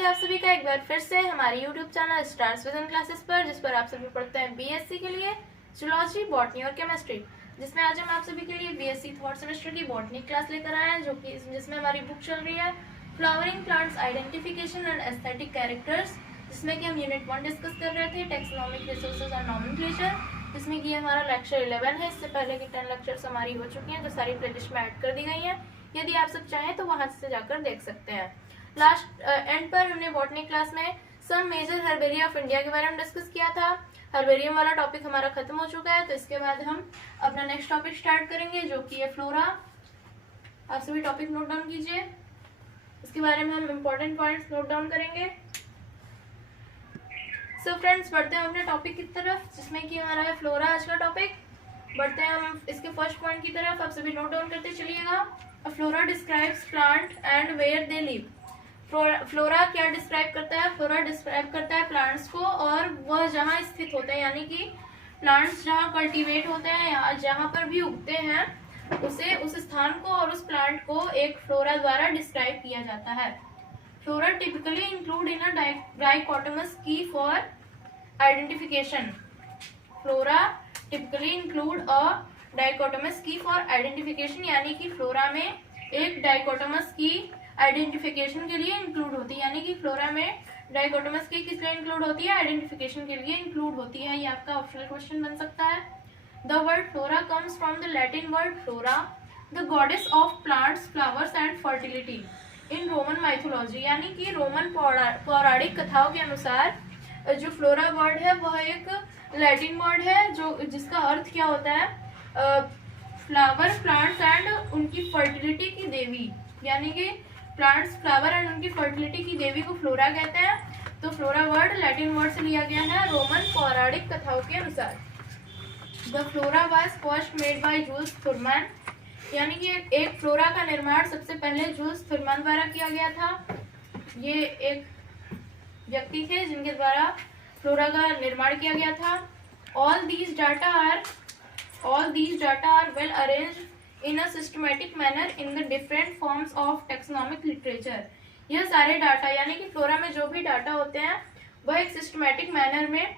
है आप सभी का एक बार फिर से हमारे YouTube channel stars vision classes पर, जिस पर आप सभी पढ़ते हैं बीएससी के लिए जूलॉजी, बॉटनी और केमिस्ट्री, जिसमें आज हम आप सभी के लिए बीएससी थर्ड सेमेस्टर की बॉटनी क्लास लेकर आए हैं, जिसमें हमारी बुक चल रही है flowering plants identification and aesthetic characters, जिसमें कि हम यूनिट 1 डिस्कस कर रहे थे टेक्सोनोमिक रिसोर्सेज और नॉमेनक्लेचर, जिसमें कि हमारा लेक्चर 11 है। इससे पहले की 10 लेक्चर्स हमारी हो चुकी हैं जो सारी प्लेलिस्ट में ऐड कर दी गई हैं। यदि आप सब चाहें तो वहां से जाकर देख सकते हैं। लास्ट एंड पर हमने बॉटनी क्लास में some major herbaria of India के बारे में डिस्कस किया था। हर्बेरियम वाला टॉपिक हमारा खत्म हो चुका है, तो इसके बाद हम अपना नेक्स्ट टॉपिक स्टार्ट करेंगे जो कि है फ्लोरा। आप सभी टॉपिक नोट डाउन कीजिए, इसके बारे में हम इंपॉर्टेंट पॉइंट्स नोट डाउन करेंगे। सो फ्रेंड्स, बढ़ते हैं अपने टॉपिक की तरफ, जिसमें कि हमारा है फ्लोरा आज का टॉपिक। बढ़ते हैं हम इसके फर्स्ट पॉइंट की तरफ, आप सभी नोट डाउन करते चलिएगा। Flora describes plant and where they live. Flora क्या डिस्क्राइब करता है? फ्लोरा डिस्क्राइब करता है प्लांट्स को और वह जहाँ स्थित होते हैं, यानी कि प्लांट्स जहाँ कल्टीवेट होते हैं या जहाँ पर भी उगते हैं उसे, उस स्थान को और उस प्लांट को एक फ्लोरा द्वारा डिस्क्राइब किया जाता है। Flora typically include in a dichotomous key for identification. Flora typically include a dichotomous key for identification, यानी कि फ्लोरा में एक डाइकोटोमस की आइडेंटिफिकेशन के लिए इंक्लूड होती है, यानी कि फ्लोरा में डाइकोटोमस की किस लिए इंक्लूड होती है? आइडेंटिफिकेशन के लिए इंक्लूड होती है। ये आपका ऑप्शनल क्वेश्चन बन सकता है। The word flora comes from the Latin word flora, the goddess of plants, flowers and fertility in Roman mythology, यानी कि रोमन पौराणिक कथाओं के अनुसार जो फ्लोरा वर्ड है वह एक लैटिन वर्ड है जो जिसका अर्थ क्या होता है? फ्लावर, प्लांट्स एंड उनकी फर्टिलिटी की देवी, यानी कि प्लांट्स, फ्लावर एंड उनकी फर्टिलिटी की देवी को फ्लोरा कहते हैं। तो फ्लोरा वर्ड लैटिन वर्ड से लिया गया है रोमन पौराणिक कथाओं के अनुसार। The flora was first made by Jules Thurman, यानी कि एक फ्लोरा का निर्माण सबसे पहले जूल्स थुर्मैन द्वारा किया गया था। ये एक व्यक्ति थे जिनके द्वारा फ्लोरा का निर्माण किया गया था। All these data are well arranged in a systematic manner in the different forms of taxonomic literature। यह सारे डाटा, यानी कि फ्लोरा में जो भी डाटा होते हैं वह एक सिस्टमैटिक मैनर में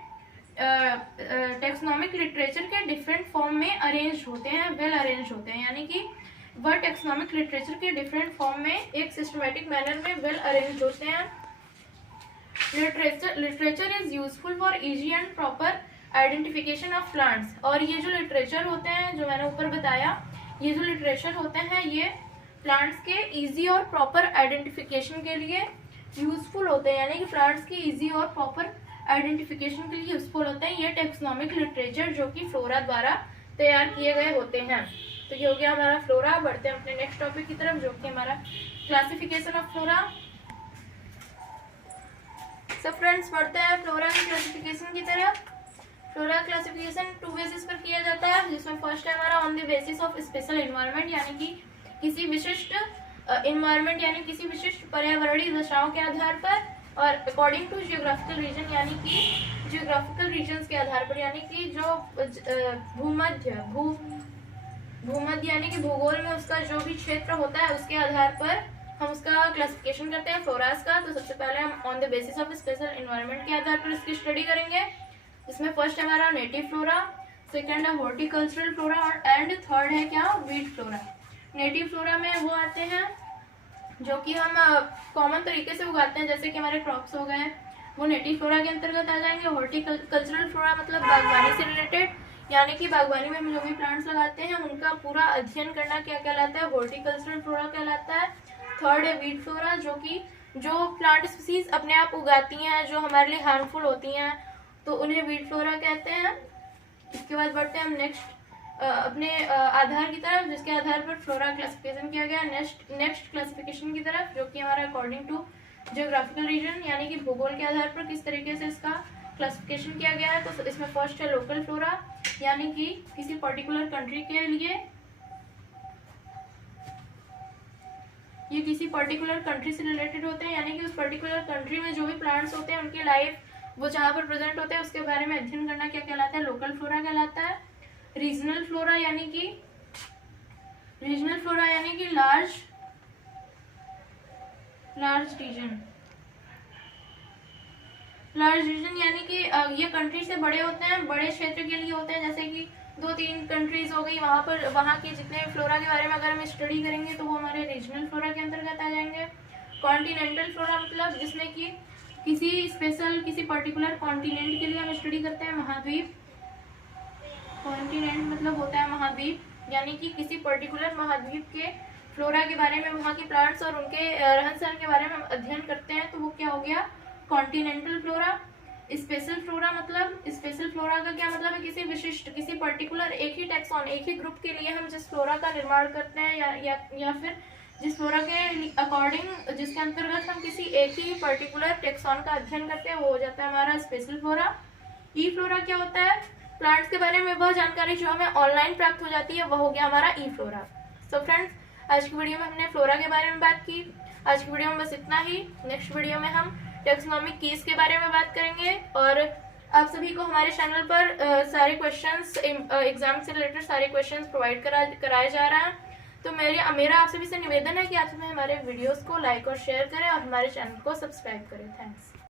टेक्सोनॉमिक लिटरेचर के डिफरेंट फॉर्म में अरेंज होते हैं, वेल अरेंज होते हैं, यानी कि वह टेक्सोनॉमिक लिटरेचर के डिफरेंट फॉर्म में एक सिस्टमैटिक मैनर में वेल अरेंज होते हैं। Literature is useful for easy and proper identification of plants. और ये जो लिटरेचर होते हैं जो मैंने ऊपर बताया, ये जो लिटरेचर होते हैं ये प्लांट्स के इजी और प्रॉपर आइडेंटिफिकेशन के लिए यूजफुल होते हैं, यानी कि प्लांट्स की इजी और प्रॉपर आइडेंटिफिकेशन के लिए यूजफुल होते हैं ये टेक्सोनॉमिक लिटरेचर जो कि फ्लोरा द्वारा तैयार किए गए होते हैं। तो ये हो गया हमारा फ्लोरा। बढ़ते हैं अपने नेक्स्ट टॉपिक की तरफ जो कि हमारा क्लासिफिकेशन ऑफ फ्लोरा। सब फ्रेंड्स, बढ़ते हैं फ्लोरा की क्लासिफिकेशन की तरफ। फ्लोरा क्लासिफिकेशन 2 बेसिस पर किया जाता है, जिसमें फर्स्ट है हमारा on the basis of special environment, यानी कि किसी विशिष्ट एनवायरनमेंट यानी किसी विशिष्ट पर्यावरणीय दशाओं के आधार पर, और अकॉर्डिंग टू जियोग्राफिकल रीजन, यानी कि जियोग्राफिकल रीजन्स के आधार पर, यानी कि जो भूमध्य यानी कि भूगोल में उसका जो भी क्षेत्र होता है उसके आधार पर हम उसका क्लासिफिकेशन करते हैं फ्लोरास का। तो सबसे पहले हम on the basis of special environment के आधार पर इसकी स्टडी करेंगे। इसमें फर्स्ट है हमारा नेटिव फ्लोरा, सेकंड है हॉर्टिकल्चरल फ्लोरा और एंड थर्ड है क्या? Wheat flora. नेटिव फ्लोरा में वो आते हैं जो कि हम कॉमन तरीके से उगाते हैं, जैसे कि हमारे क्रॉप्स हो गए, वो नेटिव फ्लोरा के अंतर्गत आ जाएंगे। हॉर्टिकल्चरल फ्लोरा मतलब बागवानी से रिलेटेड, यानी कि बागवानी में हम जो भी प्लांट्स लगाते हैं उनका पूरा अध्ययन करना क्या कहलाता है? हॉर्टिकल्चरल फ्लोरा कहलाता है। थर्ड है वीट फ्लोरा, जो कि जो प्लांट स्पीसीज अपने आप उगाती हैं जो हमारे लिए हार्मफुल होती हैं तो उन्हें वीट फ्लोरा कहते हैं। इसके बाद बढ़ते हैं हम नेक्स्ट अपने आधार की तरफ, जिसके आधार पर फ्लोरा क्लासिफिकेशन किया गया नेक्स्ट क्लासिफिकेशन की तरफ, जो कि हमारा अकॉर्डिंग टू जियोग्राफिकल रीजन, यानी कि भूगोल के आधार पर किस तरीके से इसका क्लासिफिकेशन किया गया है। तो इसमें फर्स्ट है लोकल फ्लोरा, यानी कि किसी पर्टिकुलर कंट्री के लिए, ये किसी पर्टिकुलर कंट्री से रिलेटेड होते हैं, यानी कि उस पर्टिकुलर कंट्री में जो भी प्लांट्स होते हैं उनकी लाइफ वो जहाँ पर प्रेजेंट होते हैं उसके बारे में अध्ययन करना क्या कहलाता है? लोकल फ्लोरा कहलाता है। रीजनल फ्लोरा यानी कि लार्ज रीजन, लार्ज रीजन यानी कि ये कंट्री से बड़े होते हैं, बड़े क्षेत्र के लिए होते हैं, जैसे कि 2-3 कंट्रीज हो गई, वहाँ पर वहाँ के जितने फ्लोरा के बारे में अगर हम स्टडी करेंगे तो वो हमारे रीजनल फ्लोरा के अंतर्गत आ जाएंगे। कॉन्टिनेंटल फ्लोरा मतलब जिसमें कि किसी पर्टिकुलर कॉन्टिनेंट के लिए हम स्टडी करते हैं, महाद्वीप। कॉन्टिनेंट मतलब होता है महाद्वीप, यानी कि किसी पर्टिकुलर महाद्वीप के फ्लोरा के बारे में, वहाँ के प्लांट्स और उनके रहन सहन के बारे में हम अध्ययन करते हैं, तो वो क्या हो गया, कॉन्टिनेंटल फ्लोरा। स्पेशल फ्लोरा मतलब, स्पेशल फ्लोरा का क्या मतलब है, किसी विशिष्ट, किसी पर्टिकुलर एक ही टैक्सॉन, एक ही ग्रुप के लिए हम जिस फ्लोरा का निर्माण करते हैं या फिर जिस फ्लोरा के अकॉर्डिंग, जिसके अंतर्गत हम किसी एक ही पर्टिकुलर टैक्सॉन का अध्ययन करते हैं, वो हो जाता है हमारा स्पेशल फ्लोरा। ई फ्लोरा क्या होता है, प्लांट्स के बारे में वह जानकारी जो हमें ऑनलाइन प्राप्त हो जाती है, वह हो गया हमारा ई फ्लोरा। सो फ्रेंड्स, आज की वीडियो में हमने फ्लोरा के बारे में बात की। आज की वीडियो में बस इतना ही। नेक्स्ट वीडियो में हम टैक्सोनॉमिक कीज के बारे में बात करेंगे, और आप सभी को हमारे चैनल पर सारे क्वेश्चंस, एग्जाम से रिलेटेड सारे क्वेश्चंस प्रोवाइड कराए जा रहे हैं। तो मेरा आप सभी से निवेदन है कि आप सभी हमारे वीडियोस को लाइक और शेयर करें और हमारे चैनल को सब्सक्राइब करें। थैंक्स।